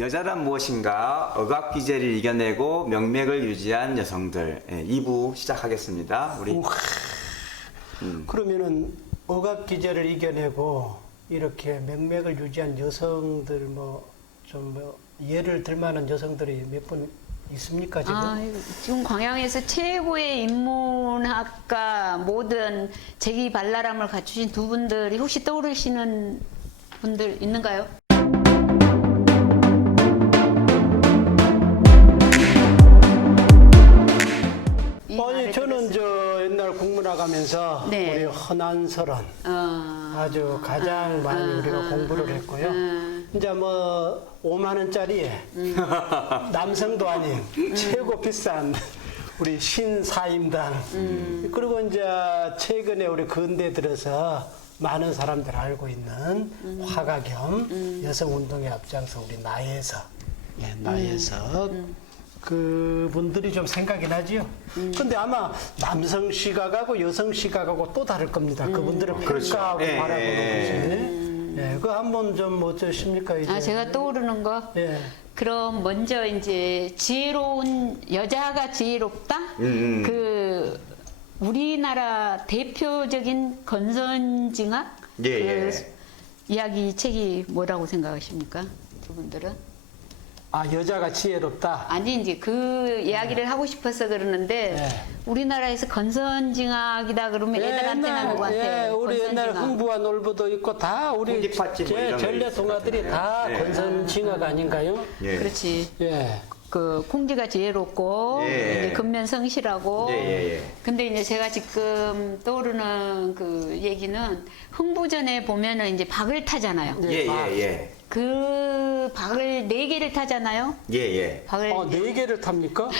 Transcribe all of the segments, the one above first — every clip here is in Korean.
여자란 무엇인가? 억압기제를 이겨내고 명맥을 유지한 여성들. 2부 시작하겠습니다. 우리 그러면은 억압 기제를 이겨내고 이렇게 명맥을 유지한 여성들 예를 들 만한 여성들이 몇 분 있습니까 지금? 지금 광양에서 최고의 인문학과 모든 재기발랄함을 갖추신 두 분들이 혹시 떠오르시는 분들 있는가요? 아니 저는 저 옛날 국문학 하면서 네. 우리 허난설원 아주 가장 많이 우리가 공부를 했고요. 이제 뭐 5만 원짜리에 남성도 아닌 최고 비싼 우리 신사임당 그리고 이제 최근에 우리 근대 들어서 많은 사람들 알고 있는 화가 겸 여성 운동에 앞장서 우리 나혜석, 나혜석 그분들이 좀 생각이 나지요. 근데 아마 남성 시각하고 여성 시각하고 또 다를 겁니다. 그분들을 평가하고 바라보는 것이. 그거 한번 좀 어떠십니까? 이제? 제가 떠오르는 거? 그럼 먼저 이제 지혜로운 여자가 지혜롭다? 그 우리나라 대표적인 건선징악 이야기 책이 뭐라고 생각하십니까? 두 분들은? 여자가 지혜롭다. 아니 이제 그 이야기를 하고 싶어서 그러는데 우리나라에서 건선징악이다 그러면 애들한테나 누구한테? 우리 옛날 흥부와 놀부도 있고 다 우리 전래 동화들이 다 건선징악 아닌가요? 그렇지. 그 콩쥐가 지혜롭고 이제 근면성실하고. 근데 이제 제가 지금 떠오르는 그 얘기는 흥부전에 보면은 이제 박을 타잖아요. 그 박을 4개를 타잖아요. 박을 4개를 탑니까?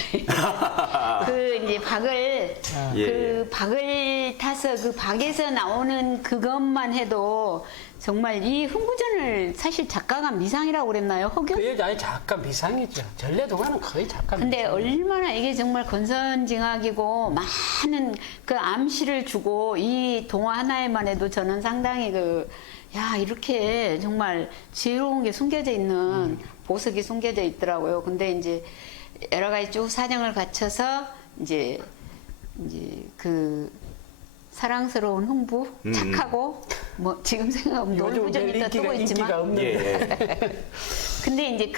그 이제 박을 그 박을 타서 그 박에서 나오는 그것만 해도 정말 이 흥부전을 사실 작가가 미상이라고 그랬나요? 혹여? 아니 작가 미상이죠. 전래 동화는 거의 작가. 근데 얼마나 이게 정말 건선징악이고 많은 그 암시를 주고 이 동화 하나에만 해도 저는 상당히 이렇게 정말 지혜로운 게 숨겨져 있는 보석이 숨겨져 있더라고요. 근데 이제 여러 가지 쭉 사정을 갖춰서 이제 그 사랑스러운 흥부, 착하고 뭐 지금 생각하면 놀부전이 또 뜨고 있지만. 근데 이제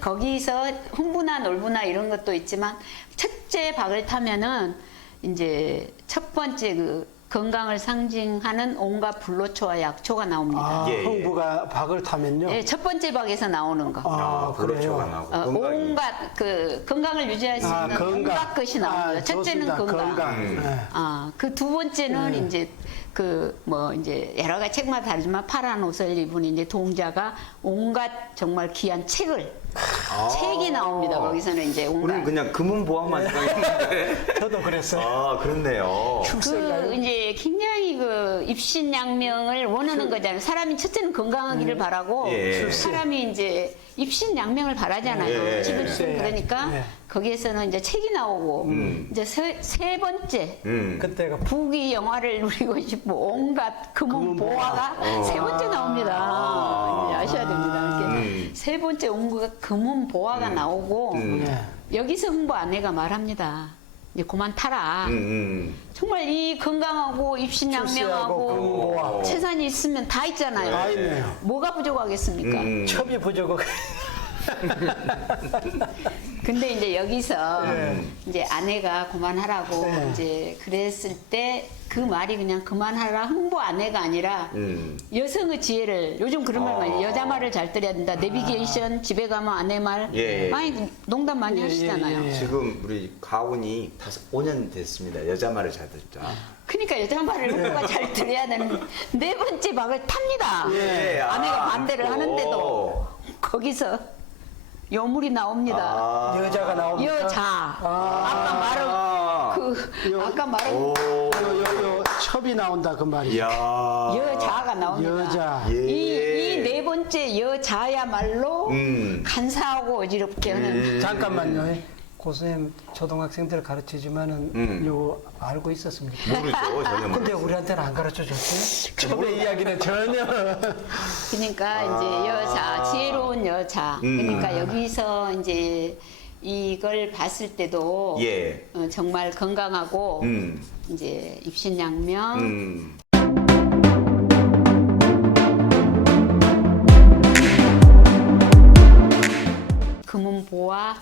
거기서 흥부나 놀부나 이런 것도 있지만 첫째 박을 타면은 이제 첫 번째 그 건강을 상징하는 온갖 불로초와 약초가 나옵니다. 흥부가 박을 타면요? 첫 번째 박에서 나오는 거. 불로초가 나오고 온갖 그 건강을 유지할 수 있는 온갖 것이 나옵니다. 첫째는 건강. 그 두 번째는 이제 이제 여러 가지 책마다 다르지만 파란 옷을 입은 이제 동자가 온갖 정말 귀한 책이 나옵니다. 거기서는 이제 온갖. 우리는 그냥 금은보화만 생각했는데. 저도 그랬어요. 그렇네요. 이제 굉장히 그 입신양명을 원하는 거잖아요. 사람이 첫째는 건강하기를 바라고 사람이 이제 입신양명을 바라잖아요. 그러니까 거기에서는 이제 책이 나오고 이제 세 번째 그때가 부귀 영화를 누리고 싶고 온갖 금은보화가 세 번째 나옵니다. 이제 아셔야 됩니다. 이렇게 세 번째 온갖 금은보화가 나오고 여기서 흥부 아내가 말합니다. 이제 그만 타라. 정말 이 건강하고 입신양명하고 재산이 있으면 다 있잖아요. 다 있네요. 뭐가 부족하겠습니까? 첩이 부족하고. 근데 이제 여기서 이제 아내가 그만하라고 이제 그랬을 때 그 말이 그냥 그만하라 흥부 아내가 아니라 여성의 지혜를 요즘 그런 말 많이 여자 말을 잘 들어야 된다. 내비게이션 집에 가면 아내 말 많이 농담 많이 하시잖아요. 지금 우리 가훈이 5년 됐습니다. 여자 말을 잘 듣죠. 그러니까 여자 말을 흥부가 잘 들어야 되는 네 번째 박을 탑니다. 아내가 반대를 하는데도 거기서 요물이 나옵니다. 여자가 나옵니다. 여자. 아까 말한 첩이 나온다 그 말이죠. 여자가 나옵니다. 여자. 이 네 번째 여자야말로 간사하고 어지럽게 하는. 잠깐만요. 고선생님 초등학생들 가르치지만은 요 알고 있었습니까? 모르죠, 전혀 근데 모르죠. 우리한테는 안 가르쳐 줬어요? 처음에 이야기는 전혀. 그러니까 이제 여자, 지혜로운 여자. 그러니까 여기서 이제 이걸 봤을 때도 예. 정말 건강하고 이제 입신양명. 금은보화.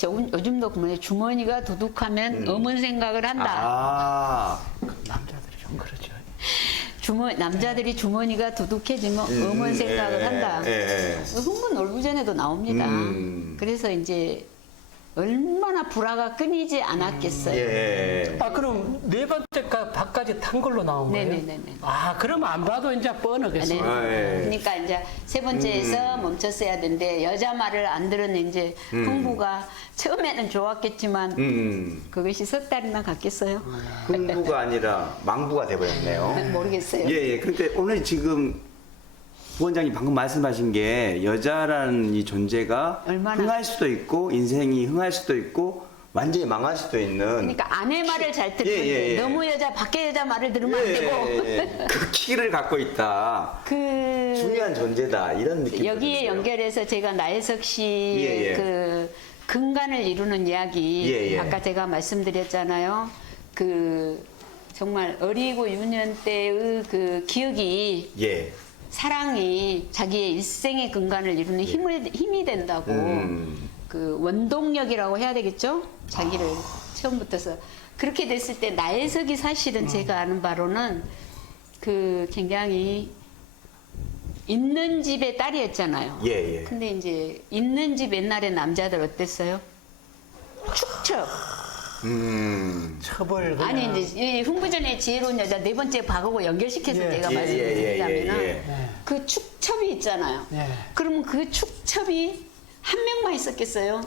요즘도 그러면 주머니가 두둑하면 어문 생각을 한다. 아, 남자들이 좀 그러죠. 남자들이 주머니가 두둑해지면 어문 생각을 한다. 흥분 놀부전에도 나옵니다. 그래서 이제 얼마나 불화가 끊이지 않았겠어요. 예. 아 그럼 네 번째 밥까지 탄 걸로 나온 거예요? 네네네네. 아 그럼 안 봐도 이제 뻔하겠어요. 예. 그러니까 이제 세 번째에서 멈췄어야 되는데 여자 말을 안 들은 이제 흥부가 처음에는 좋았겠지만 그것이 석 달이나 갔겠어요? 흥부가 아니라 망부가 돼버렸네요. 모르겠어요. 예, 예. 그런데 오늘 지금 부원장님 방금 말씀하신 게 여자라는 이 존재가 얼마나- 흥할 수도 있고 인생이 흥할 수도 있고 완전히 망할 수도 있는 그러니까 아내 말을 잘 들으면 예, 예, 돼. 예. 너무 여자 밖에 여자 말을 들으면 안 되고 그 키를 갖고 있다. 그 중요한 존재다. 이런 느낌. 여기에 연결해서 제가 나혜석 씨 예, 예. 그 근간을 이루는 이야기 예, 예. 아까 제가 말씀드렸잖아요. 그 정말 어리고 유년 때의 그 기억이 예. 사랑이 자기의 일생의 근간을 이루는 힘이 된다고 그 원동력이라고 해야 되겠죠? 자기를 처음부터서 그렇게 됐을 때 나혜석이 사실은 제가 아는 바로는 그 굉장히 있는 집의 딸이었잖아요. 예, 예. 근데 이제 있는 집 옛날에 남자들 어땠어요? 축척. 처벌 그냥. 아니 이제 이 흥부전의 지혜로운 여자 네 번째 박하고 연결시켜서 예. 제가 예, 말씀드리자면은 예. 그 축첩이 있잖아요. 예. 그러면 그 축첩이 한 명만 있었겠어요?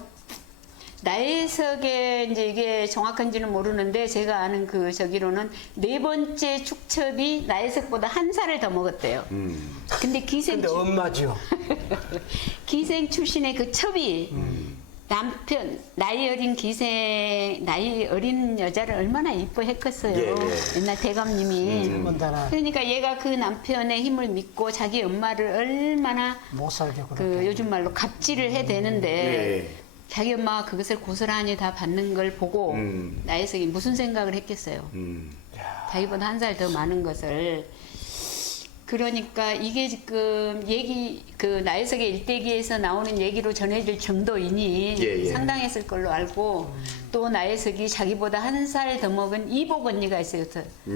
나혜석의 이제 이게 정확한지는 모르는데 제가 아는 그 저기로는 네 번째 축첩이 나혜석보다 한 살을 더 먹었대요. 근데 근데 엄마죠. 기생 출신의 그 첩이 남편 나이 어린 여자를 얼마나 이뻐했겠어요. 예, 예. 옛날 대감님이. 더군다나 그러니까 얘가 그 남편의 힘을 믿고 자기 엄마를 얼마나 못 살게 그 그렇게. 요즘 말로 갑질을 해대는데 예. 자기 엄마가 그것을 고스란히 다 받는 걸 보고 나혜석이 무슨 생각을 했겠어요. 자기보다 한 살 더 많은 것을. 그러니까 이게 지금 그 나혜석의 일대기에서 나오는 얘기로 전해질 정도이니 예, 예. 상당했을 걸로 알고 또 나혜석이 자기보다 한 살 더 먹은 이복 언니가 있어요.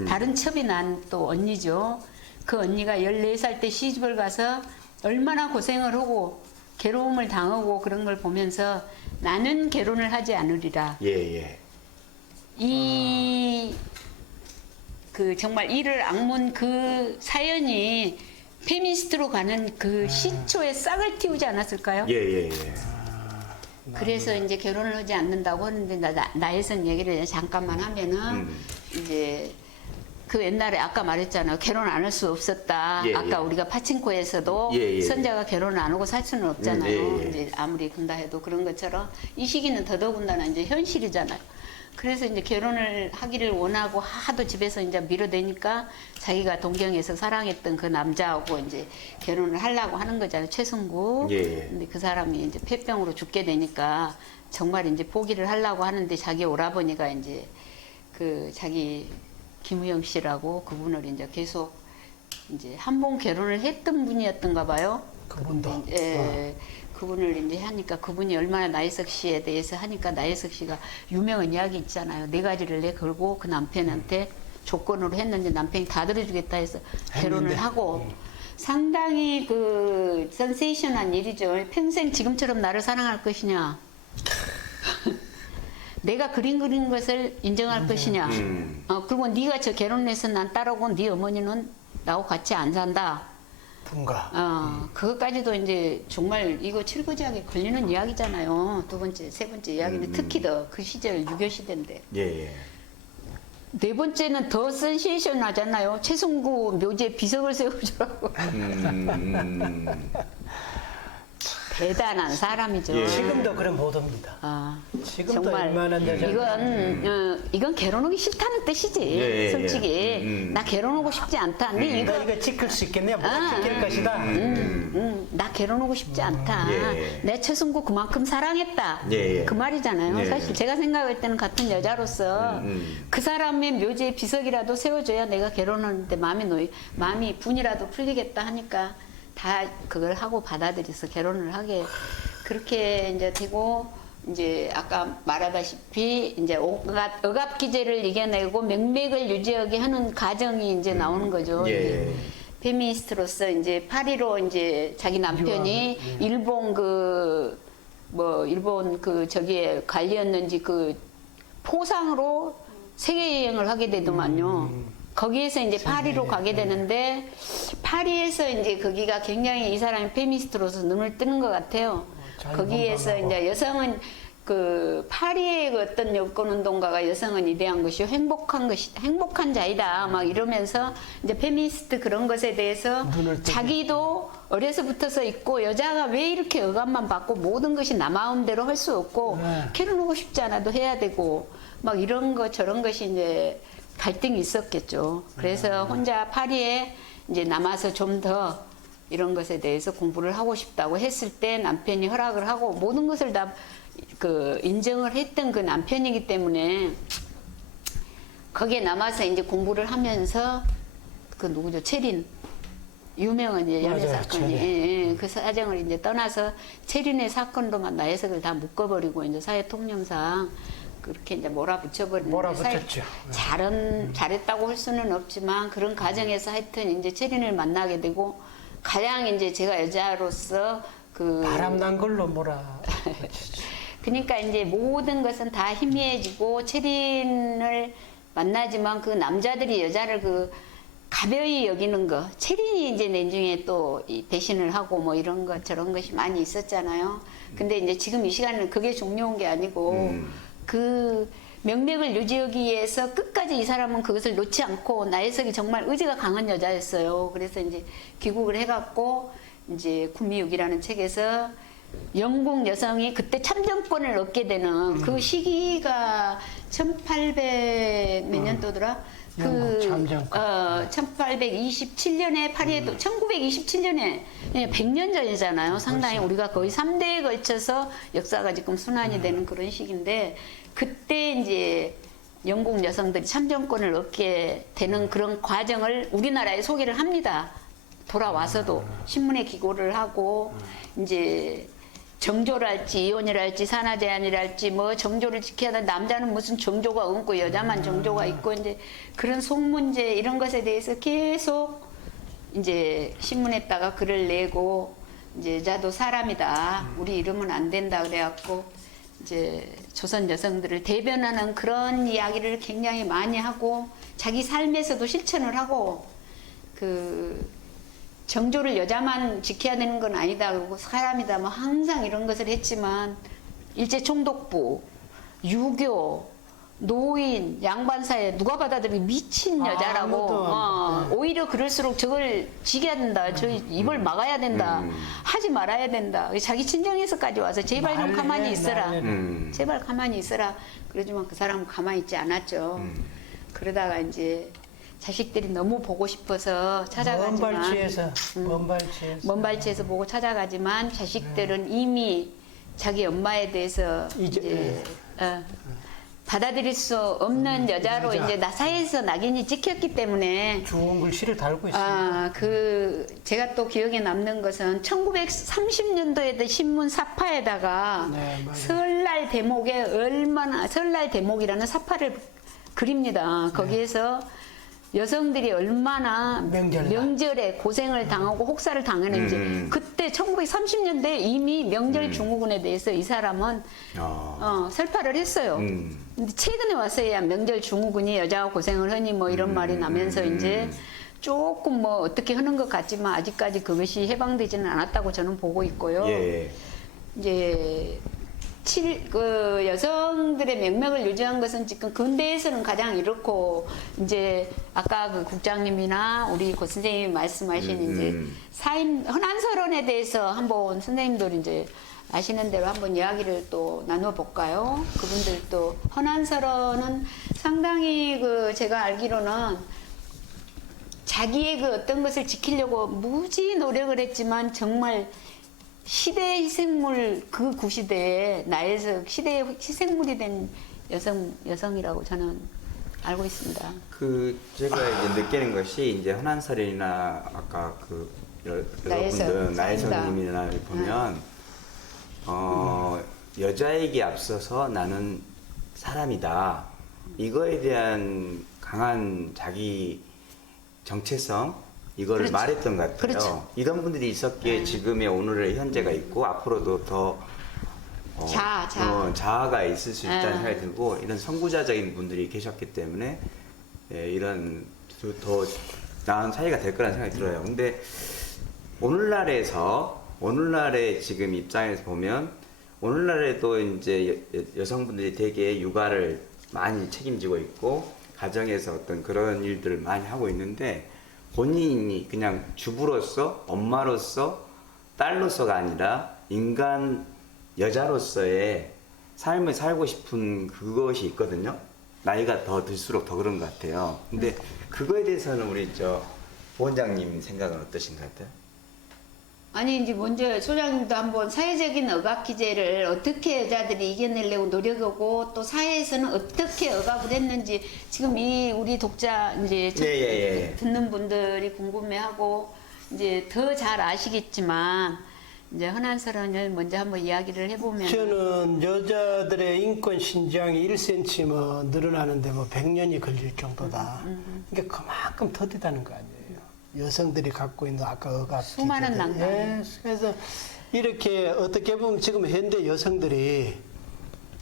다른 첩이 난 또 언니죠. 그 언니가 14살 때 시집을 가서 얼마나 고생을 하고 괴로움을 당하고 그런 걸 보면서 나는 결혼을 하지 않으리라. 예, 예. 그 정말 이를 악문 그 사연이 페미니스트로 가는 그 시초에 싹을 틔우지 않았을까요? 예, 예, 예. 그래서 이제 결혼을 하지 않는다고 하는데 나혜선 얘기를 잠깐만 하면은 이제 그 옛날에 아까 말했잖아요. 결혼 안 할 수 없었다. 예, 아까 예. 우리가 파친코에서도 예, 예. 선자가 결혼을 안 하고 살 수는 없잖아요. 예, 예. 이제 아무리 근다 해도 그런 것처럼 이 시기는 더더군다나 이제 현실이잖아요. 그래서 이제 결혼을 하기를 원하고 하도 집에서 이제 밀어대니까 자기가 동경에서 사랑했던 그 남자하고 이제 결혼을 하려고 하는 거잖아요. 최승구. 예, 예. 근데 그 사람이 이제 폐병으로 죽게 되니까 정말 이제 포기를 하려고 하는데 자기 오라버니가 이제 그 자기 김우영 씨라고 그분을 이제 계속 이제 한 번 결혼을 했던 분이었던가 봐요. 그분도. 예. 그분을 이제 하니까 그분이 얼마나 나혜석 씨에 대해서 하니까 나혜석 씨가 유명한 이야기 있잖아요. 네 가지를 내 걸고 그 남편한테 조건으로 했는데 남편이 다 들어주겠다 해서 결혼을 했는데. 하고 상당히 그 센세이션한 일이죠. 평생 지금처럼 나를 사랑할 것이냐. 내가 그린 것을 인정할 것이냐. 그리고 네가 저 결혼해서 난 따라오고 네 어머니는 나하고 같이 안 산다. 분가. 그것까지도 이제 정말 이거 칠거지하게 걸리는 이야기잖아요. 두 번째, 세 번째 이야기는 특히 더 그 시절 유교 시대인데. 예, 예. 네 번째는 더 센세이션하잖아요. 최승구 묘지에 비석을 세워주라고. 대단한 사람이죠. 예. 지금도 그런 못 옵니다. 아, 지금도 정말 웬만한 여자 이건 결혼 오기 싫다는 뜻이지. 예, 예, 솔직히 예. 나 결혼 오고 싶지 않다. 근데 내가 이거 지킬 수 있겠냐? 못 아, 지킬 것이다. 나 결혼 오고 싶지 않다. 예. 내 처승구 그만큼 사랑했다. 예, 예. 그 말이잖아요. 예. 사실 제가 생각할 때는 같은 여자로서 그 사람의 묘지에 비석이라도 세워줘야 내가 결혼하는데 마음이 분이라도 풀리겠다 하니까 다 그걸 하고 받아들여서 결혼을 하게 그렇게 이제 되고 이제 아까 말하다시피 이제 억압기제를 이겨내고 명맥을 유지하게 하는 과정이 이제 나오는 거죠. 예. 이제 페미니스트로서 이제 파리로 이제 자기 남편이 일본 일본 저기에 관리였는지 그 포상으로 세계 여행을 하게 되더만요. 거기에서 이제 파리로 가게 되는데 파리에서 이제 거기가 굉장히 이 사람이 페미니스트로서 눈을 뜨는 것 같아요. 거기에서 건강하고. 이제 여성은 그 파리의 그 어떤 여권 운동가가 여성은 위대한 것이요 행복한 자이다 막 이러면서 이제 페미니스트 그런 것에 대해서 눈을 뜨게. 자기도 어려서부터서 있고 여자가 왜 이렇게 억압만 받고 모든 것이 나 마음대로 할 수 없고 결혼하고 싶지 않아도 해야 되고 막 이런 거 저런 것이 이제 갈등이 있었겠죠. 그래서 혼자 파리에 이제 남아서 좀 더 이런 것에 대해서 공부를 하고 싶다고 했을 때 남편이 허락을 하고 모든 것을 다 그 인정을 했던 그 남편이기 때문에 거기에 남아서 이제 공부를 하면서 그 누구죠? 체린. 유명한 이제 연애 맞아요, 사건이 체린. 그 사정을 이제 떠나서 체린의 사건로만 나해석을 다 묶어버리고 이제 사회 통념상 그렇게 이제 몰아붙여버리는 몰아붙였죠. 잘했다고 할 수는 없지만 그런 과정에서 하여튼 이제 체린을 만나게 되고 가장 이제 제가 여자로서 그 바람난 걸로 몰아붙였죠. 그러니까 이제 모든 것은 다 희미해지고 체린을 만나지만 그 남자들이 여자를 그 가벼이 여기는 거 체린이 이제 내중에 또 이 배신을 하고 뭐 이런 것 저런 것이 많이 있었잖아요. 근데 이제 지금 이 시간은 그게 중요한 게 아니고 그 명맥을 유지하기 위해서 끝까지 이 사람은 그것을 놓지 않고 나혜석이 정말 의지가 강한 여자였어요. 그래서 이제 귀국을 해갖고 이제 구미육이라는 책에서 영국 여성이 그때 참정권을 얻게 되는 그 시기가 1800 몇 년도더라? 영국 참정권. 1827년에 파리에도 1927년에 100년 전이잖아요. 상당히 우리가 거의 3대에 걸쳐서 역사가 지금 순환이 되는 그런 시기인데 그때 이제 영국 여성들이 참정권을 얻게 되는 그런 과정을 우리나라에 소개를 합니다. 돌아와서도 신문에 기고를 하고 이제 정조랄지 이혼이랄지 산하제한이랄지 뭐 정조를 지켜야 돼 남자는 무슨 정조가 없고 여자만 정조가 있고 이제 그런 속문제 이런 것에 대해서 계속 이제 신문에다가 글을 내고 이제 여자도 사람이다 우리 이러면 안 된다 그래갖고 이제 조선 여성들을 대변하는 그런 이야기를 굉장히 많이 하고 자기 삶에서도 실천을 하고 그 정조를 여자만 지켜야 되는 건 아니다 그러고 사람이다 뭐 항상 이런 것을 했지만 일제총독부, 유교, 노인, 양반사회 누가 받아들이 미친 여자라고 오히려 그럴수록 저걸 지켜야 된다 저 입을 막아야 된다 하지 말아야 된다 자기 친정에서까지 와서 제발 좀 가만히 있어라 제발 가만히 있어라 그러지만 그 사람은 가만히 있지 않았죠. 그러다가 이제 자식들이 너무 보고 싶어서 찾아가지만 먼 발치에서 보고 찾아가지만 자식들은 이미 자기 엄마에 대해서 이제 받아들일 수 없는 여자로 여자. 이제 나사에서 낙인이 찍혔기 때문에 좋은 글씨를 달고 있어요. 제가 또 기억에 남는 것은 1930년도에도 신문 사파에다가 네, 맞아요. 설날 대목이라는 사파를 그립니다. 거기에서 여성들이 얼마나 명절날. 명절에 고생을 당하고 혹사를 당했는지 그때 1930년대에 이미 명절 증후군에 대해서 이 사람은 설파를 했어요. 근데 최근에 와서야 명절 증후군이 여자가 고생을 하니 뭐 이런 말이 나면서 이제 조금 뭐 어떻게 하는 것 같지만 아직까지 그것이 해방되지는 않았다고 저는 보고 있고요. 예. 이제 그 여성들의 명맥을 유지한 것은 지금 근대에서는 가장 이렇고 이제 아까 그 국장님이나 우리 고 선생님이 말씀하신 이제 사임 헌안설원에 대해서 한번 선생님들 이제 아시는 대로 한번 이야기를 또 나눠볼까요? 그분들 또 헌안설원은 상당히 그 제가 알기로는 자기의 그 어떤 것을 지키려고 무지 노력을 했지만 정말 시대의 희생물 그 구시대에 나에서 시대의 희생물이 된 여성이라고 저는 알고 있습니다. 그 제가 이제 느끼는 것이 이제 헌안설이나 아까 그 여러분들 나혜성님이나 보면 여자에게 앞서서 나는 사람이다. 이거에 대한 강한 자기 정체성 이거를 그렇죠. 말했던 것 같아요. 그렇죠. 이런 분들이 있었기에 지금의 오늘의 현재가 있고 앞으로도 더 자아가 있을 수 있다는 생각이 들고 이런 선구자적인 분들이 계셨기 때문에 이런 더 나은 사회가 될 거라는 생각이 들어요. 근데 오늘날의 지금 입장에서 보면 오늘날에도 이제 여성분들이 되게 육아를 많이 책임지고 있고 가정에서 어떤 그런 일들을 많이 하고 있는데 본인이 그냥 주부로서 엄마로서 딸로서가 아니라 인간 여자로서의 삶을 살고 싶은 그것이 있거든요. 나이가 더 들수록 더 그런 것 같아요. 근데 그거에 대해서는 우리 부원장님 생각은 어떠신 것 같아요? 아니 이제 먼저 소장님도 한번 사회적인 억압 기제를 어떻게 여자들이 이겨내려고 노력하고 또 사회에서는 어떻게 억압을 했는지 지금 이 우리 독자 이제 듣는 분들이 궁금해하고 이제 더 잘 아시겠지만 이제 헌안설원을 먼저 한번 이야기를 해보면 저는 여자들의 인권 신장이 1cm 뭐 늘어나는데 뭐 100년이 걸릴 정도다. 이게 그만큼 더디다는 거 아니에요. 여성들이 갖고 있는 아까 억압 수많은 난관. 예, 그래서 이렇게 어떻게 보면 지금 현대 여성들이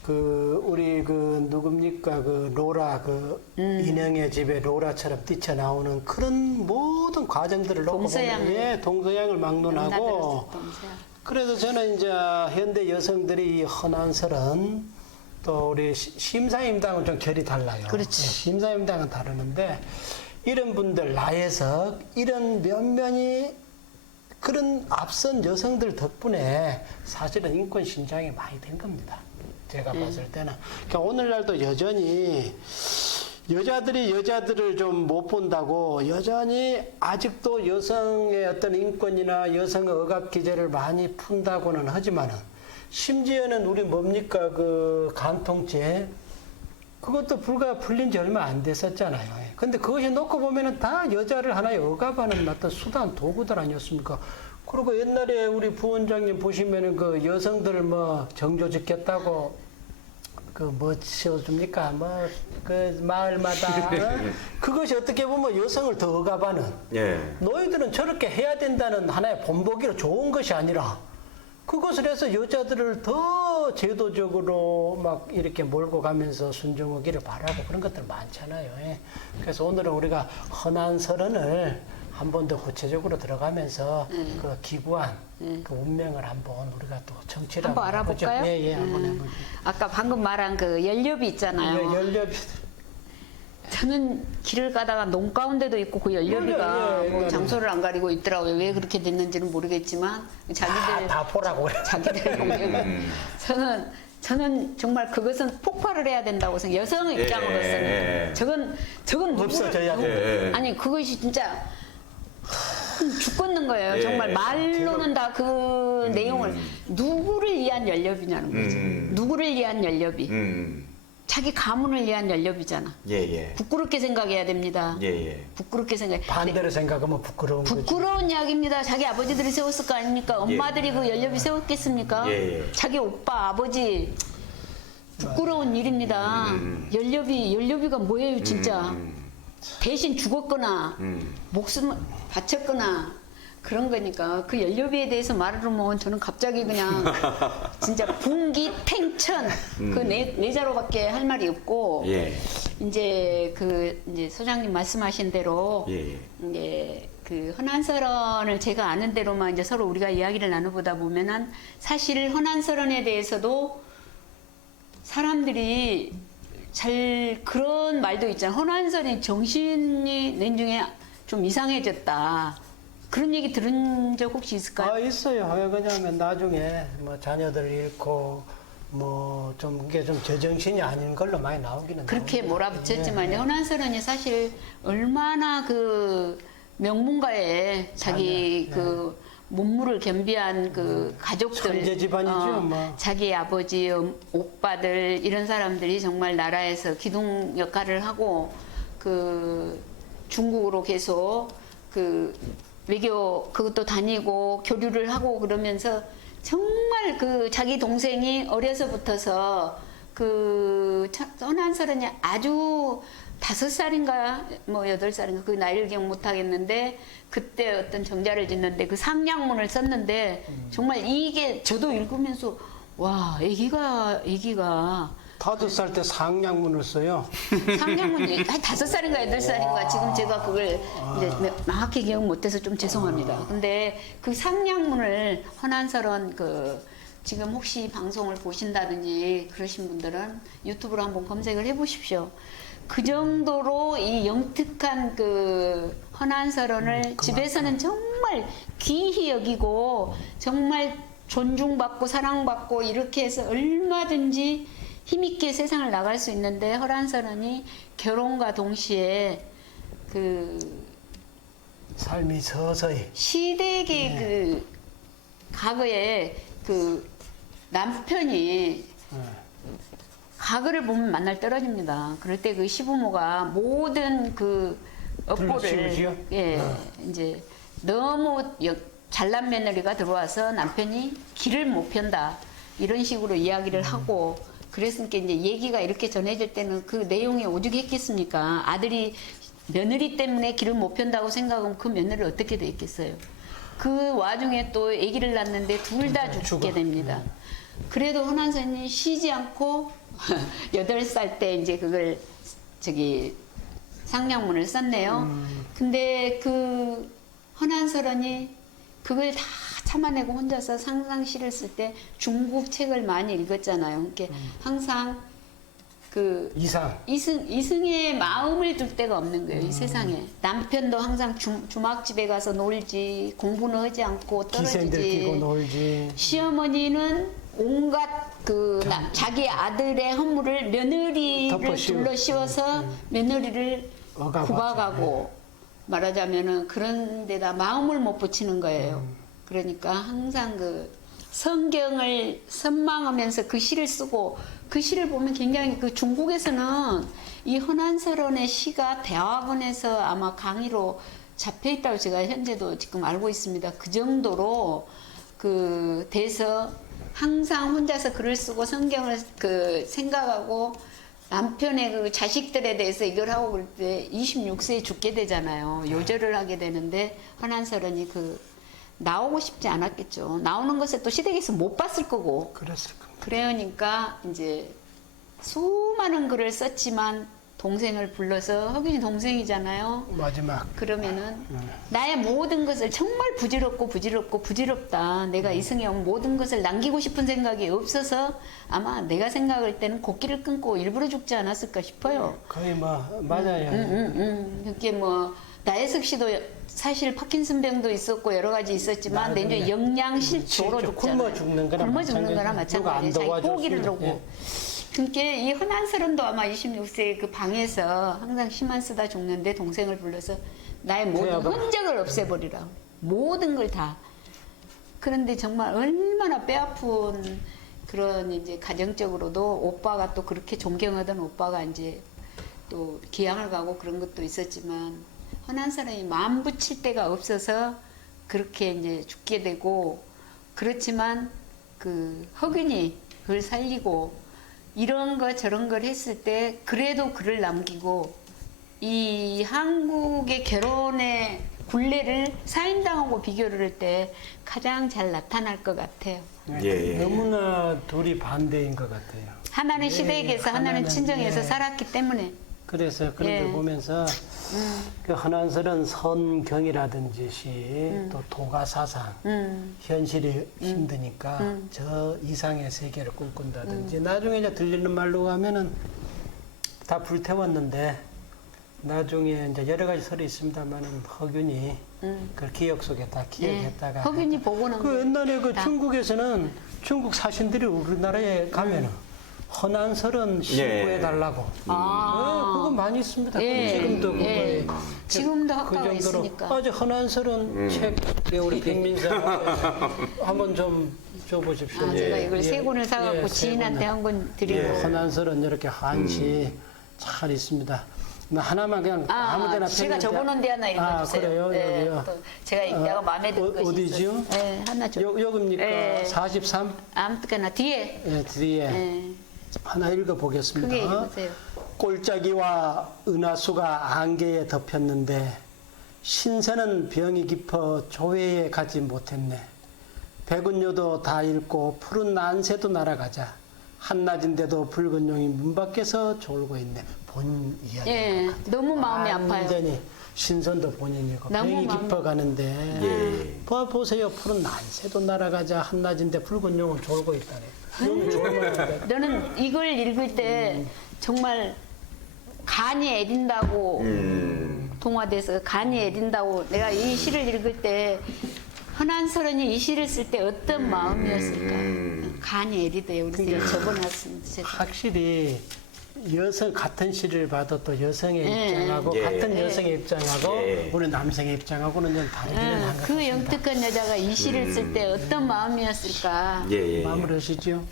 그 우리 그 누굽니까 그 로라 그 인형의 집에 로라처럼 뛰쳐나오는 그런 모든 과정들을 놓고 보면 동서양을 막론하고 그래서 저는 이제 현대 여성들이 이 헌안설은 또 우리 심사임당은 좀 결이 달라요. 그렇지. 심사임당은 다르는데 이런 분들 나혜석 이런 면면이 그런 앞선 여성들 덕분에 사실은 인권 신장이 많이 된 겁니다. 제가 봤을 때는. 그러니까 오늘날도 여전히 여자들이 여자들을 좀 못 본다고 여전히 아직도 여성의 어떤 인권이나 여성의 억압 기제를 많이 푼다고는 하지만은 심지어는 우리 뭡니까 그 간통죄 그것도 불과 풀린 지 얼마 안 됐었잖아요. 근데 그것이 놓고 보면은 다 여자를 하나의 억압하는 어떤 수단, 도구들 아니었습니까? 그리고 옛날에 우리 부원장님 보시면은 그 여성들 뭐 정조 짓겠다고 그 뭐 지어줍니까? 뭐 그 마을마다 그것이 어떻게 보면 여성을 더 억압하는 너희들은 저렇게 해야 된다는 하나의 본보기로 좋은 것이 아니라 그것을 해서 여자들을 더 제도적으로 막 이렇게 몰고 가면서 순종하기를 바라고 그런 것들 많잖아요. 예. 그래서 오늘은 우리가 헌안설원을 한 번 더 구체적으로 들어가면서 그 기구한 그 운명을 한번 우리가 또 정치를 한번 알아볼까요? 예, 한번 해보죠. 아까 방금 말한 그 연료비 있잖아요. 예, 연료비. 저는 길을 가다가 농 가운데도 있고 그 연료비가 뭐 장소를 안 가리고 있더라고요. 왜 그렇게 됐는지는 모르겠지만 자기들 다 보라고 그래. 자기들 용역. 저는 정말 그것은 폭발을 해야 된다고 생각. 여성의 입장으로서는 저건 없어져야 돼. 아니 그것이 진짜 죽겠는 거예요. 정말 말로는 다 그 내용을 누구를 위한 연료비냐는 거지. 누구를 위한 연료비. 자기 가문을 위한 연료비잖아. 부끄럽게 생각해야 됩니다. 부끄럽게 생각해. 반대로 생각하면 부끄러운 거지. 부끄러운 이야기입니다. 자기 아버지들이 세웠을 거 아닙니까? 엄마들이 그 연료비 세웠겠습니까? 자기 오빠, 아버지. 부끄러운 일입니다. 연료비가 뭐예요, 진짜? 대신 죽었거나, 목숨을 바쳤거나, 그런 거니까 그 연료비에 대해서 말을 하면 저는 갑자기 그냥 진짜 분기 팽천 그 네 자로밖에 할 말이 없고 이제 소장님 말씀하신 대로 이제 그 헌안설원을 제가 아는 대로만 이제 서로 우리가 이야기를 나눠보다 보면은 사실 헌안설원에 대해서도 사람들이 잘 그런 말도 있잖아요. 허난선이 정신이 내중에 좀 이상해졌다. 그런 얘기 들은 적 혹시 있을까요? 있어요. 왜 그러냐면 나중에 뭐 자녀들 잃고 뭐 좀 이게 좀 제정신이 아닌 걸로 많이 나오기는 그렇게 나옵니다. 몰아붙였지만 예, 예. 허난선언이 사실 얼마나 그 명문가의 자기 그 문물을 겸비한 그 가족들, 천재 집안이죠, 뭐. 자기 아버지, 오빠들 이런 사람들이 정말 나라에서 기둥 역할을 하고 그 중국으로 계속 그 외교 그것도 다니고 교류를 하고 그러면서 정말 그 자기 동생이 어려서부터서 그 허난설은이 아주 5살인가 뭐 8살인가 그 나이를 기억 못 하겠는데 그때 어떤 정자를 짓는데 그 상냥문을 썼는데 정말 이게 저도 읽으면서 와 애기가 5살 때 상냥문을 써요. 상냥문이 한 5살인가 8살인가 지금 제가 그걸 이제 정확히 기억 못해서 좀 죄송합니다. 근데 그 상냥문을 허난설은 그 지금 혹시 방송을 보신다든지 그러신 분들은 유튜브로 한번 검색을 해보십시오. 그 정도로 이 영특한 그 허난설언을 집에서는 정말 귀히 여기고 정말 존중받고 사랑받고 이렇게 해서 얼마든지 힘있게 세상을 나갈 수 있는데 허난설언이 결혼과 동시에 그 삶이 서서히 시댁의 그 과거에 그 남편이 과거를 보면 만날 떨어집니다. 그럴 때 그 시부모가 모든 그 업보를 불러치우지요? 이제 너무 잘난 며느리가 들어와서 남편이 길을 못 편다 이런 식으로 이야기를 하고 그랬으니까 이제 얘기가 이렇게 전해질 때는 그 내용이 오죽했겠습니까? 아들이 며느리 때문에 길을 못 편다고 생각하면 그 며느리를 어떻게 됐겠어요? 그 와중에 또 아기를 낳는데 둘 다 죽게 됩니다. 그래도 허난선이 쉬지 않고 8살 때 이제 그걸 저기 상냥문을 썼네요. 근데 그 허난설언이 그걸 다 참아내고 혼자서 상상시를 쓸 때 중국 책을 많이 읽었잖아요. 그러니까 항상 그 이승의 마음을 둘 데가 없는 거예요. 이 세상에. 남편도 항상 주막집에 가서 놀지 공부는 하지 않고 기생들 끼고 떨어지지. 놀지. 시어머니는 온갖 그 자기 아들의 허물을 며느리를 둘러 씌워서 며느리를 구박하고 말하자면은 그런 데다 마음을 못 붙이는 거예요. 그러니까 항상 그 성경을 선망하면서 그 시를 쓰고 그 시를 보면 굉장히 그 중국에서는 이 허난설언의 시가 대학원에서 아마 강의로 잡혀 있다고 제가 현재도 지금 알고 있습니다. 그 정도로 그 돼서 항상 혼자서 글을 쓰고 성경을 그 생각하고 남편의 그 자식들에 대해서 이걸 하고 그럴 때 26세에 죽게 되잖아요. 요절을 하게 되는데 허난설언이 그 나오고 싶지 않았겠죠. 나오는 것을 또 시댁에서 못 봤을 거고. 그랬을 겁니다. 그러니까 이제 수많은 글을 썼지만 동생을 불러서 허균이 동생이잖아요. 마지막 그러면은 나의 모든 것을 정말 부질없다. 내가 이승에 온 모든 것을 남기고 싶은 생각이 없어서 아마 내가 생각할 때는 곡기를 끊고 일부러 죽지 않았을까 싶어요. 거의 뭐 맞아요. 그게 뭐 나혜석 씨도 사실 파킨슨병도 있었고 여러 가지 있었지만 내년 영양실조로 죽잖아요. 굶어 죽는 거나 마찬가지예요. 자기 포기를 하고. 예. 그러니까 이 허난설언도 아마 26세의 그 방에서 항상 시만 쓰다 죽는데 동생을 불러서 나의 모든 흔적을 없애버리라. 모든 걸 다. 그런데 정말 얼마나 뼈아픈 그런 이제 가정적으로도 오빠가 또 그렇게 존경하던 오빠가 이제 또 기양을 가고 그런 것도 있었지만 허난설언이 마음 붙일 데가 없어서 그렇게 이제 죽게 되고 그렇지만 그 허균이 그걸 살리고 이런 거 저런 걸 했을 때 그래도 글을 남기고 이 한국의 결혼의 굴레를 사인당하고 비교를 할 때 가장 잘 나타날 것 같아요. 예. 너무나 둘이 반대인 것 같아요. 하나는 시댁에서 하나는 친정에서 예. 살았기 때문에 그래서 그런 예. 걸 보면서 그 헌안설은 선경이라든지 시, 또 도가사상, 현실이 힘드니까 저 이상의 세계를 꿈꾼다든지 나중에 이제 들리는 말로 가면은 다 불태웠는데 나중에 이제 여러 가지 설이 있습니다만은 허균이 그 기억 속에 다 기억했다가 허균이 보고는 그 옛날에 그 다. 중국에서는 중국 사신들이 우리나라에 가면은 헌안설은 신고해 달라고. 그거 많이 있습니다. 예. 지금도 예. 그거에 지금도 그 학과가 정도로 있으니까. 아주 헌안설은 책에 우리 백민사 한번 좀 줘보십시오. 아, 제가 예. 이걸 세 권을 사갖고 세 지인한테 권을. 한 권 드리고. 예, 헌안설은 이렇게 한시 잘 있습니다. 하나만 그냥 아무데나 제가 펴는데- 적어놓은 데 하나 읽어주세요. 그래요? 네, 여기요. 또 제가 내가 마음에 드는 것이 어디지요? 있어요. 네, 하나 줘. 여기입니까? 예. 43? 아무튼거나 뒤에. 예, 뒤에 네, 하나 읽어보겠습니다. 크게 읽으세요. 꼴짜기와 은하수가 안개에 덮였는데 신세는 병이 깊어 조회에 가지 못했네. 백운요도 다 잃고 푸른 난새도 날아가자. 한낮인데도 붉은 용이 문 밖에서 졸고 있네. 본 이야기. 예, 너무 마음이 아파요. 완전히 신선도 본인이고 너무 병이 마음이- 깊어가는데 예. 보세요. 푸른 난새도 날아가자. 한낮인데 붉은 용은 졸고 있다네. 용이 졸고 너는 이걸 읽을 때 정말 간이 애린다고 동화돼서 간이 애린다고 내가 이 시를 읽을 때 헌안설원이 이 시를 쓸 때 어떤 마음이었을까 간이 애리대요. 그래서 적어놨습니다. 제가. 확실히 여성 같은 시를 봐도 또 여성의 예. 입장하고 예. 같은 여성의 입장하고 예. 우리 남성의 입장하고는 좀 다르기는 한 것 그 같습니다. 영특한 여자가 이 시를 쓸 때 어떤 마음이었을까? 예, 예. 마무리하시죠.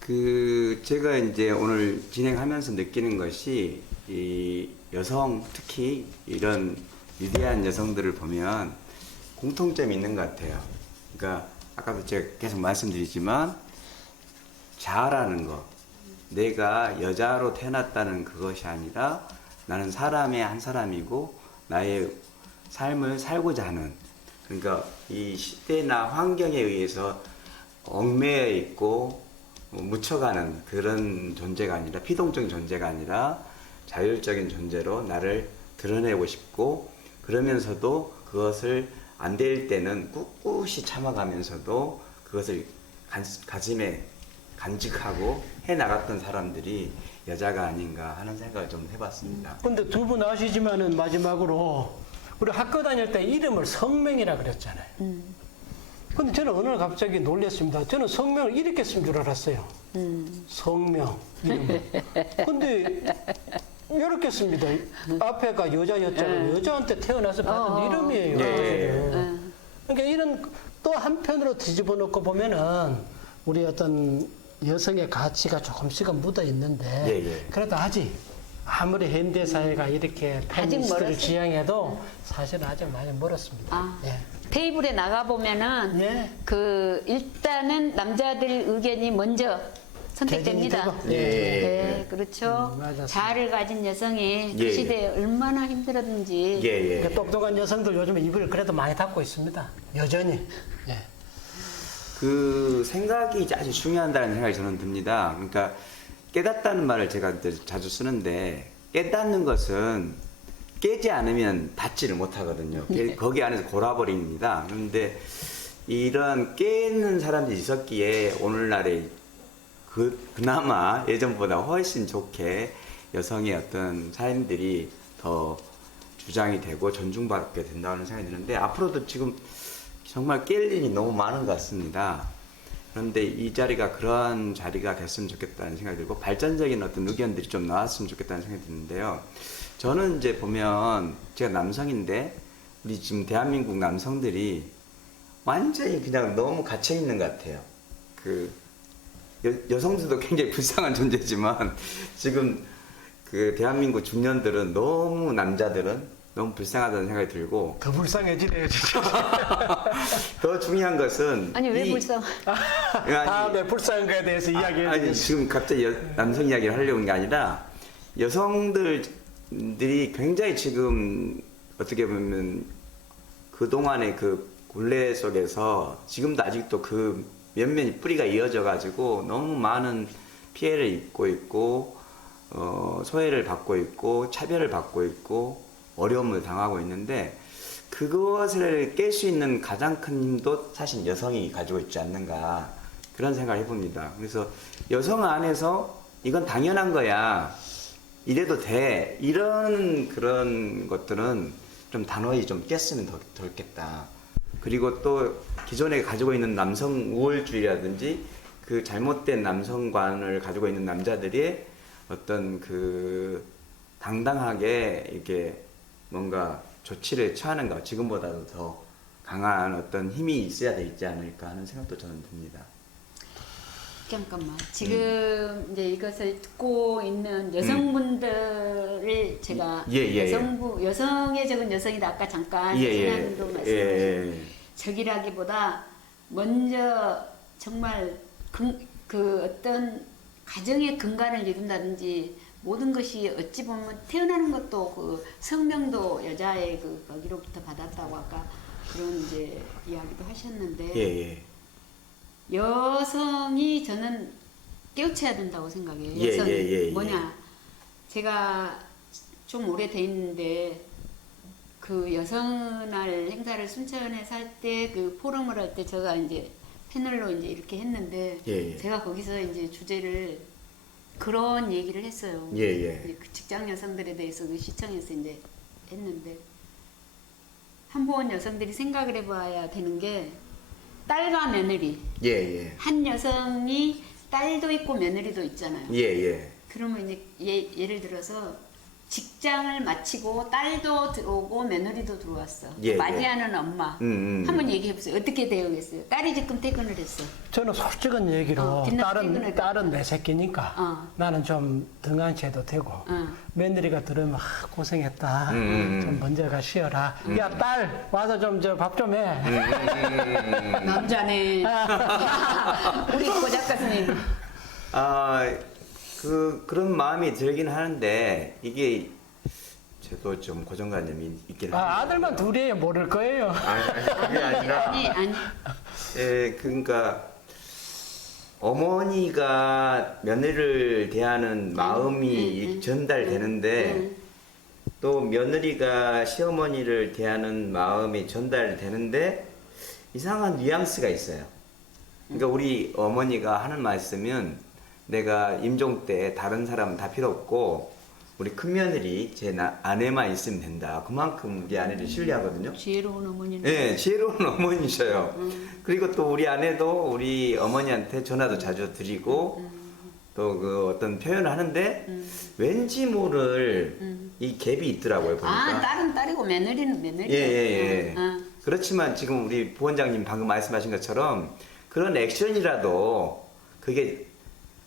그 제가 이제 오늘 진행하면서 느끼는 것이 이 여성 특히 이런 위대한 여성들을 보면 공통점이 있는 것 같아요. 그러니까 아까도 제가 계속 말씀드리지만 자아라는 거, 내가 여자로 태어났다는 그것이 아니라 나는 사람의 한 사람이고 나의 삶을 살고자 하는, 그러니까 이 시대나 환경에 의해서 얽매여 있고 묻혀가는 그런 존재가 아니라, 피동적인 존재가 아니라 자율적인 존재로 나를 드러내고 싶고, 그러면서도 그것을 안 될 때는 꿋꿋이 참아가면서도 그것을 가짐에 간직하고 해 나갔던 사람들이 여자가 아닌가 하는 생각을 좀 해봤습니다. 근데 두 분 아시지만은 마지막으로 우리 학교 다닐 때 이름을 성명이라 그랬잖아요. 근데 저는 어느 날 갑자기 놀랐습니다. 저는 성명을 이렇게 쓴 줄 알았어요. 성명, 이름. 근데 이렇게 씁니다. 앞에가 여자 여자로 여자한테 태어나서 받은 이름이에요. 사실은. 그러니까 이런 또 한편으로 뒤집어 놓고 보면은 우리 어떤 여성의 가치가 조금씩은 묻어 있는데 예, 예. 그래도 아무리 현대 사회가 이렇게 페미니스트를 멀었어요. 지향해도 사실은 아직 많이 멀었습니다. 아, 예. 테이블에 나가 보면은 예. 그 일단은 남자들 의견이 먼저 선택됩니다. 개진이 되고. 네, 그렇죠. 맞았습니다. 자아를 가진 여성이 그 예, 예. 시대에 얼마나 힘들었는지. 예, 예. 그러니까 똑똑한 여성들 요즘에 입을 그래도 많이 닫고 있습니다. 여전히. 예. 그 생각이 아주 중요하다는 생각이 저는 듭니다. 그러니까 깨닫다는 말을 제가 이제 자주 쓰는데, 깨닫는 것은 깨지 않으면 닫지를 못하거든요. 거기 안에서 골아버립니다. 그런데 이런 깨는 사람들이 있었기에 오늘날에 그나마 예전보다 훨씬 좋게 여성의 어떤 삶들이 더 주장이 되고 존중받게 된다는 생각이 드는데, 앞으로도 지금 정말 깰 일이 너무 많은 것 같습니다. 그런데 이 자리가 그러한 자리가 됐으면 좋겠다는 생각이 들고, 발전적인 어떤 의견들이 좀 나왔으면 좋겠다는 생각이 드는데요. 저는 이제 보면, 제가 남성인데 우리 지금 대한민국 남성들이 완전히 그냥 너무 갇혀 있는 것 같아요. 그 여성들도 굉장히 불쌍한 존재지만 지금 그 대한민국 중년들은 너무, 남자들은 너무 불쌍하다는 생각이 들고, 더 불쌍해지네요, 진짜. 더 중요한 것은 아니 왜 이- 불쌍? 다음에 불쌍한 거에 대해서 이야기해 아니 주세요. 지금 갑자기 남성 이야기를 하려고 하는 게 아니라, 여성들이 굉장히 지금 어떻게 보면 그동안의 그 굴레 속에서 지금도 아직도 그 몇몇 뿌리가 이어져 가지고 너무 많은 피해를 입고 있고, 소외를 받고 있고 차별을 받고 있고 어려움을 당하고 있는데 그것을 깰 수 있는 가장 큰 힘도 사실 여성이 가지고 있지 않는가 그런 생각을 해봅니다. 그래서 여성 안에서 이건 당연한 거야 이래도 돼 이런 그런 것들은 좀 단호히 좀 깼으면 더 좋겠다. 그리고 또 기존에 가지고 있는 남성 우월주의라든지 그 잘못된 남성관을 가지고 있는 남자들이 어떤 그 당당하게 이렇게 뭔가 조치를 취하는가 지금보다도 더 강한 어떤 힘이 있어야 되지 않을까 하는 생각도 저는 듭니다. 잠깐만. 지금 이제 이것을 듣고 있는 여성분들을 제가 여성의 적은 여성이다 아까 잠깐 신앙도 말씀하신 적이라기보다 먼저 정말 그 어떤 가정의 근간을 이룬다든지 모든 것이 어찌 보면 태어나는 것도 그 성명도 여자의 그 거기로부터 받았다고 아까 그런 이제 이야기도 하셨는데 여성이 저는 깨우쳐야 된다고 생각해요. 여성이 뭐냐 제가 좀 오래돼 있는데 그 여성날 행사를 순천에서 할 때 그 포럼을 할 때 제가 이제 패널로 이제 이렇게 했는데 제가 거기서 이제 주제를 그런 얘기를 했어요. 그 직장 여성들에 대해서 그 시청에서 이제 했는데 한번 여성들이 생각을 해봐야 되는 게 딸과 며느리. 한 여성이 딸도 있고 며느리도 있잖아요. 그러면 이제 예를 들어서 직장을 마치고 딸도 들어오고 며느리도 들어왔어. 맞이하는 엄마. 한번 얘기해 보세요. 어떻게 대응했어요? 딸이 지금 퇴근을 했어. 저는 솔직한 얘기로 딸은 내 새끼니까 나는 좀 등한시해도 되고 며느리가 들으면 고생했다. 좀 먼저 가 쉬어라. 야 딸 와서 좀 밥 좀 해. 남자네. 우리 고 작가님. 그런 마음이 들긴 하는데 이게 저도 좀 고정관념이 있긴 합니다. 아들만 둘이에요. 모를 거예요. 그게 아니라 아니. 그러니까 어머니가 며느리를 대하는 마음이 전달되는데 또 며느리가 시어머니를 대하는 마음이 전달되는데 이상한 뉘앙스가 있어요. 그러니까 우리 어머니가 하는 말씀은 내가 임종 때 다른 사람은 다 필요 없고 우리 큰며느리 제 아내만 있으면 된다. 그만큼 우리 아내를 신뢰하거든요. 지혜로운 어머니네. 네, 지혜로운 어머니셔요. 그리고 또 우리 아내도 우리 어머니한테 전화도 자주 드리고 또 그 어떤 표현을 하는데 왠지 모를 이 갭이 있더라고요. 보니까. 딸은 딸이고 며느리는 며느리야. 그렇지만 지금 우리 부원장님 방금 말씀하신 것처럼 그런 액션이라도 그게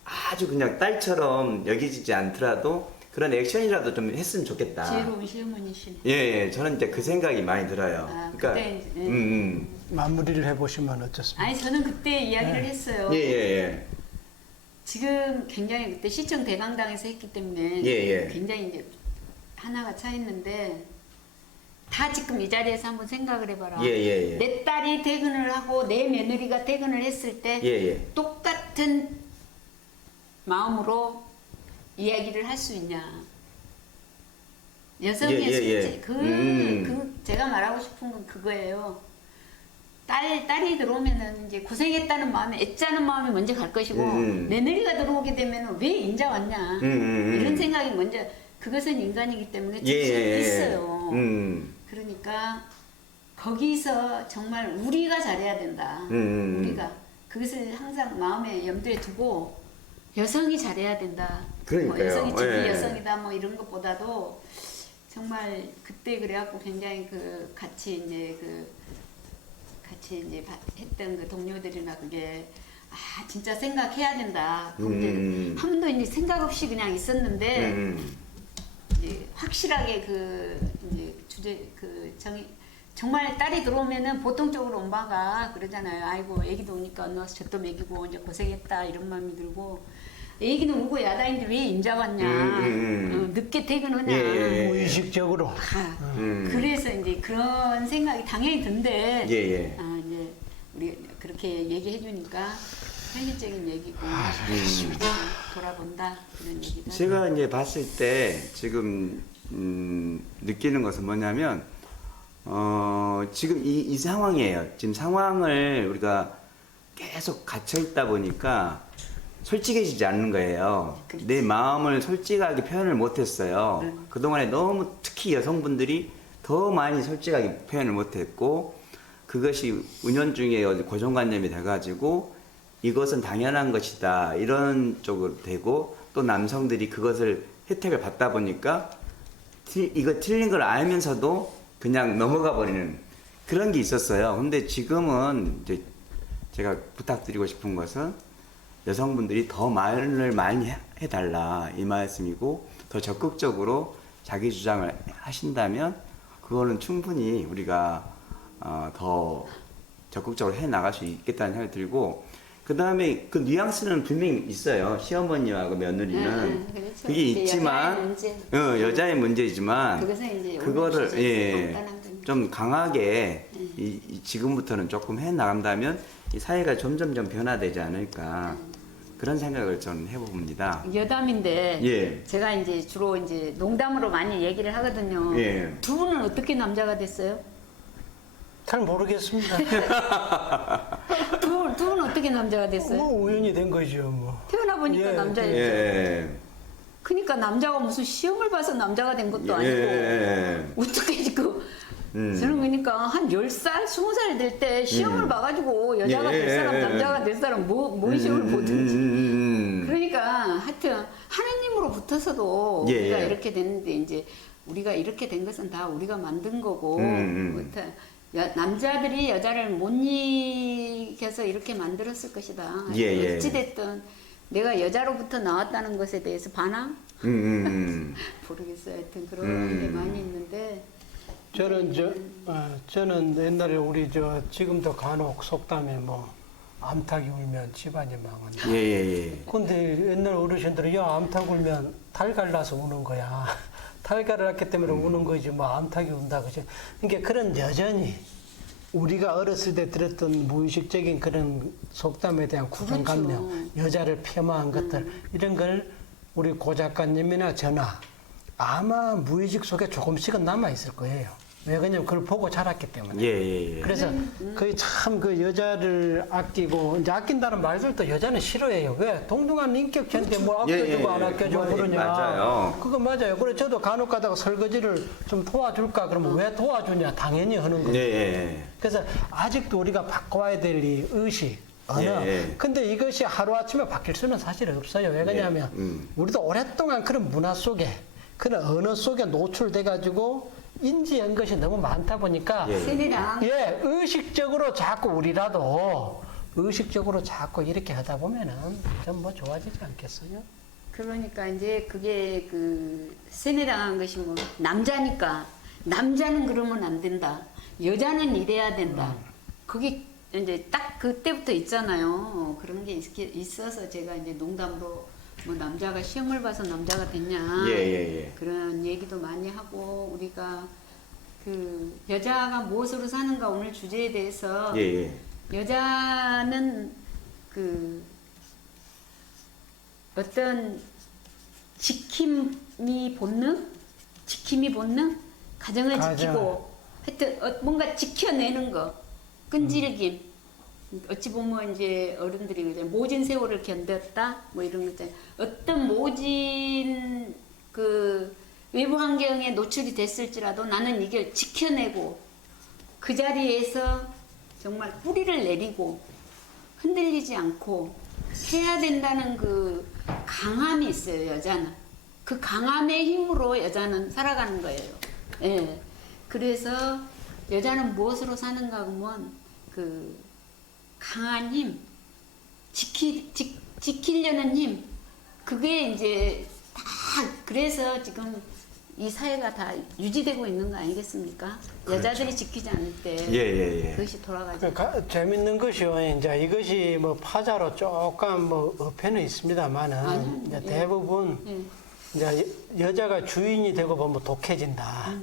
아주 그냥 딸처럼 여기지지 않더라도 그런 액션이라도 좀 했으면 좋겠다. 지혜로운 시어머니시네. 저는 이제 그 생각이 많이 들어요. 그러니까 그때 마무리를 해보시면 어떻습니까? 아니 저는 그때 이야기를 했어요. 지금 굉장히 그때 시청 대강당에서 했기 때문에 굉장히 이제 하나가 차 있는데 다 지금 이 자리에서 한번 생각을 해봐라. 내 딸이 퇴근을 하고 내 며느리가 퇴근을 했을 때 똑같은 마음으로 이야기를 할 수 있냐. 여성의 숙제. 제가 말하고 싶은 건 그거예요. 딸이 들어오면은 이제 고생했다는 마음에 애짜는 마음이 먼저 갈 것이고 며느리가 들어오게 되면은 왜 인자 왔냐. 이런 생각이 먼저 그것은 인간이기 때문에 줄 수 있어요. 그러니까 거기서 정말 우리가 잘해야 된다. 우리가 그것을 항상 마음에 염두에 두고 여성이 잘해야 된다. 뭐 여성이 주기 여성이다 뭐 이런 것보다도 정말 그때 그래갖고 굉장히 그 같이 이제 했던 그 동료들이나 그게 진짜 생각해야 된다. 한 번도 이제 생각 없이 그냥 있었는데 이제 확실하게 이제 주제 정말 딸이 들어오면은 보통적으로 엄마가 그러잖아요. 아이고 애기도 오니까 누워서 젖도 먹이고 이제 고생했다 이런 마음이 들고 애기는 오고 야단인데 왜 인자 왔냐. 늦게 퇴근하냐. 무의식적으로. 그래서 이제 그런 생각이 당연히 든데 이제 우리 그렇게 얘기해 주니까 획일적인 얘기고 돌아본다 그런 얘기다. 제가 이제 봤을 때 지금 느끼는 것은 뭐냐면 지금 이 상황이에요. 지금 상황을 우리가 계속 갇혀 있다 보니까 솔직해지지 않는 거예요. 그렇지. 내 마음을 솔직하게 표현을 못했어요. 그동안에 너무 특히 여성분들이 더 많이 솔직하게 표현을 못했고 그것이 은연중에 고정관념이 돼가지고 이것은 당연한 것이다 이런 쪽으로 되고 또 남성들이 그것을 혜택을 받다 보니까 이거 틀린 걸 알면서도 그냥 넘어가 버리는 그런 게 있었어요. 근데 지금은 이제 제가 부탁드리고 싶은 것은 여성분들이 더 말을 많이 해달라 이 말씀이고 더 적극적으로 자기 주장을 하신다면 그거는 충분히 우리가 더 적극적으로 해 나갈 수 있겠다는 생각이 들고 그 다음에 그 뉘앙스는 분명히 있어요. 시어머니와 며느리는 그렇죠. 그게 있지만 여자의 문제이지만 그것은 이제 그거를 간단한 거니까. 좀 강하게 지금부터는 조금 해 나간다면 이 사회가 점점점 변화되지 않을까 그런 생각을 저는 해봅니다. 여담인데 예. 제가 이제 주로 이제 농담으로 많이 얘기를 하거든요. 예. 두 분은 어떻게 남자가 됐어요? 잘 모르겠습니다. 두 분은 어떻게 남자가 됐어요? 뭐 우연히 된 거죠, 뭐. 태어나 보니까 예, 남자였죠. 예. 그러니까 남자가 무슨 시험을 봐서 남자가 된 것도 아니고 예. 어떻게 저는 그러니까 한 10살, 20살 될 때 시험을 봐가지고 여자가 될 사람, 남자가 될 사람 뭔 시험을 보든지. 그러니까 하여튼 하느님으로 붙어서도 예, 우리가 예. 이렇게 됐는데 이제 우리가 이렇게 된 것은 다 우리가 만든 거고 남자들이 여자를 못 이겨서 이렇게 만들었을 것이다. 예, 예. 어찌됐든 내가 여자로부터 나왔다는 것에 대해서 반항? 모르겠어요. 하여튼 그런 게 많이 있는데 저는 옛날에 우리 지금도 간혹 속담에 뭐 암탉이 울면 집안이 망한다. 예. 근데 옛날 어르신들은 야 암탉 울면 달 갈라서 우는 거야. 달 갈랐기 때문에 우는 거지 뭐 암탉이 운다 그죠. 그러니까 그런 여전히 우리가 어렸을 때 들었던 무의식적인 그런 속담에 대한 고정관념, 여자를 폄하한 것들 이런 걸 우리 고 작가님이나 저나 아마 무의식 속에 조금씩은 남아 있을 거예요. 왜 그러냐면 그걸 보고 자랐기 때문에. 예. 그래서 거의 참 그 여자를 아끼고 이제 아낀다는 말들도 여자는 싫어해요. 왜? 동등한 인격체인데 뭐 아껴주고 안 아껴주고 그러냐. 맞아요. 그거 맞아요. 그래 저도 간혹 가다가 설거지를 좀 도와줄까 그러면 왜 도와주냐 당연히 하는 거예요. 예. 그래서 아직도 우리가 바꿔와야 될 이 의식 언어. 예. 근데 이것이 하루아침에 바뀔 수는 사실 없어요. 왜 그러냐면 우리도 오랫동안 그런 문화 속에 그런 언어 속에 노출돼 가지고 인지한 것이 너무 많다 보니까 세뇌랑 의식적으로 자꾸 우리라도 의식적으로 자꾸 이렇게 하다 보면은 좀 뭐 좋아지지 않겠어요? 그러니까 이제 그게 그 세뇌당한 것이 뭐 남자니까 남자는 그러면 안 된다. 여자는 이래야 된다. 그게 이제 딱 그때부터 있잖아요. 그런 게 있어서 제가 이제 농담으로 뭐 남자가 시험을 봐서 남자가 됐냐 그런 얘기도 많이 하고 우리가 그 여자가 무엇으로 사는가 오늘 주제에 대해서 여자는 그 어떤 지킴이 본능 가정을 지키고 하여튼 뭔가 지켜내는 거 끈질김 어찌 보면 이제 어른들이 이제 모진 세월을 견뎠다 뭐 이런 거 있잖아요. 어떤 모진 그 외부 환경에 노출이 됐을지라도 나는 이걸 지켜내고 그 자리에서 정말 뿌리를 내리고 흔들리지 않고 해야 된다는 그 강함이 있어요. 여자는 그 강함의 힘으로 여자는 살아가는 거예요. 예. 그래서 여자는 무엇으로 사는가 하면 그 강한 힘, 지키려는 힘, 그게 이제 다 그래서 지금 이 사회가 다 유지되고 있는 거 아니겠습니까? 그렇죠. 여자들이 지키지 않을 때 그것이 돌아가죠. 재밌는 것이요. 이제 이것이 뭐 파자로 조금 뭐 어폐는 있습니다만은 대부분 이제 여자가 주인이 되고 보면 독해진다.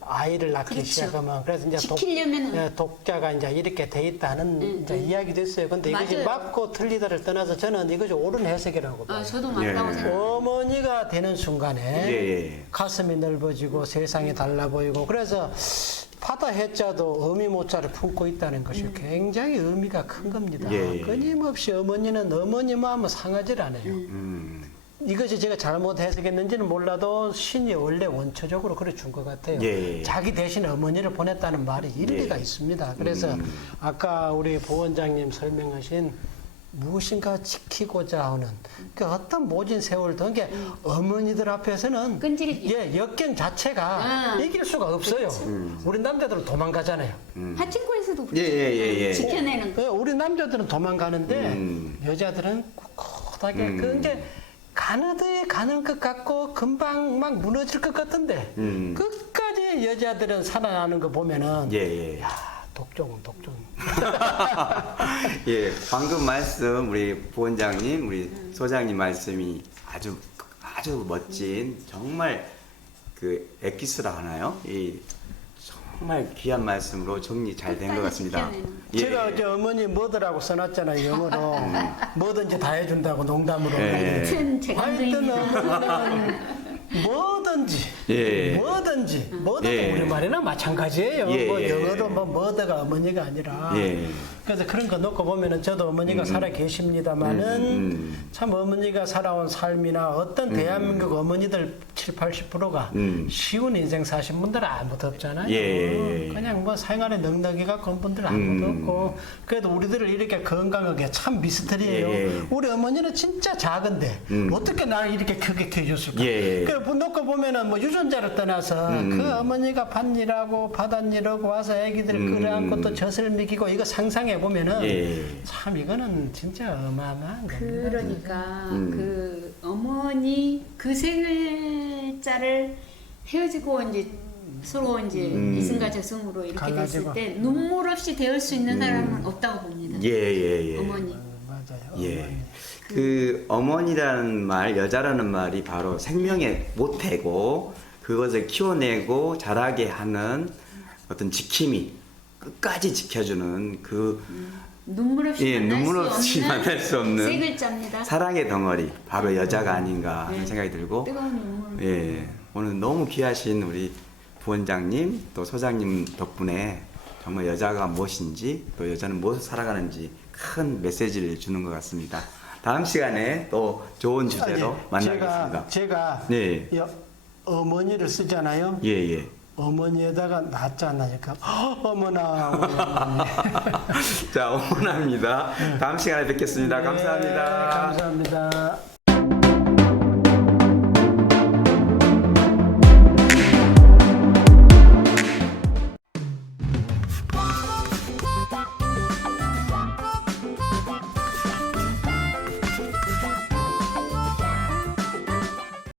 아이를 낳기 그렇죠. 시작하면 그래서 이제 지키려면은 독자가 이제 이렇게 돼 있다는 이제 이야기도 있어요. 근데 이것이 맞아요. 맞고 틀리다를 떠나서 저는 이것이 옳은 해석이라고 봐요. 저도 맞다고 예. 생각해요. 어머니가 되는 순간에 예. 가슴이 넓어지고 세상이 달라 보이고 그래서 바다 해자도 어미 모자를 품고 있다는 것이 굉장히 의미가 큰 겁니다. 예. 끊임없이 어머니는 어머니 마음을 상하질 않아요. 음. 이것이 제가 잘못 해석했는지는 몰라도 신이 원래 원초적으로 그래 준 것 같아요. 예. 자기 대신 어머니를 보냈다는 말이 일리가 예. 있습니다. 그래서 아까 우리 부원장님 설명하신 무엇인가 지키고자 하는 그 어떤 모진 세월도 이게 어머니들 앞에서는 끈질기게. 예, 역경 자체가 이길 수가 없어요. 우리 남자들은 도망가잖아요. 파친코에서도 그렇죠. 예. 지켜내는 거. 예, 우리 남자들은 도망가는데 여자들은 꿋꿋하게 그게 가느드에 가는 것 같고 금방 막 무너질 것 같은데 끝까지 여자들은 살아나는 거 보면은 예. 야 독종. 예, 방금 말씀 우리 부원장님, 우리 소장님 말씀이 아주 멋진 정말 그 엑기스라 하나요? 이 정말 귀한 말씀으로 정리 잘 된 것 같습니다. 예. 제가 어제 어머니 뭐더라고 써놨잖아요 영어로 뭐든지 다 해준다고 농담으로 예. 하여튼 하여튼 제감동입니다. 어머니는 뭐든지 예. 뭐든지 예. 우리말이나 마찬가지예요. 예. 뭐 영어로 뭐더가 어머니가 아니라 예. 그래서 그런 거 놓고 보면은 저도 어머니가 살아 계십니다만은 참 어머니가 살아온 삶이나 어떤 대한민국 어머니들 70~80%가 쉬운 인생 사신 분들은 아무도 없잖아요. 예. 그냥 뭐 생활에 넉넉히 갖고 온 분들 아무도 없고 그래도 우리들을 이렇게 건강하게 참 미스터리예요. 예. 우리 어머니는 진짜 작은데 어떻게 나를 이렇게 크게 키워줬을까? 예. 그 놓고 보면은 뭐 유전자를 떠나서 그 어머니가 밭일하고 바닷일하고 와서 애기들 끌어안고 또 젖을 먹이고 이거 상상해 보면은 예. 참 이거는 진짜 어마어마한 겁니다. 그러니까 그 어머니 그 생일자를 헤어지고 이제 서로 이제 이승과 저승으로 이렇게 갈라지고. 됐을 때 눈물 없이 대할 수 있는 사람은 없다고 봅니다. 예. 어머니. 맞아요. 예. 어머니. 그 어머니라는 말, 여자라는 말이 바로 생명의 모태고 그것을 키워내고 자라게 하는 어떤 지킴이 끝까지 지켜주는 그 눈물 없이 눈물 없이 만날 수 없는 세 글자입니다. 사랑의 덩어리 바로 여자가 아닌가 하는 생각이 들고 뜨거운 눈물. 예 오늘 너무 귀하신 우리 부원장님 또 소장님 덕분에 정말 여자가 무엇인지 또 여자는 무엇을 살아가는지 큰 메시지를 주는 것 같습니다. 다음 시간에 또 좋은 주제로 만나겠습니다. 제가 네. 어머니를 쓰잖아요. 예. 어머니에다가 낳잖아요. 어머나 우리 어머니. 자, 어머나입니다. 다음 시간에 뵙겠습니다. 네, 감사합니다. 감사합니다.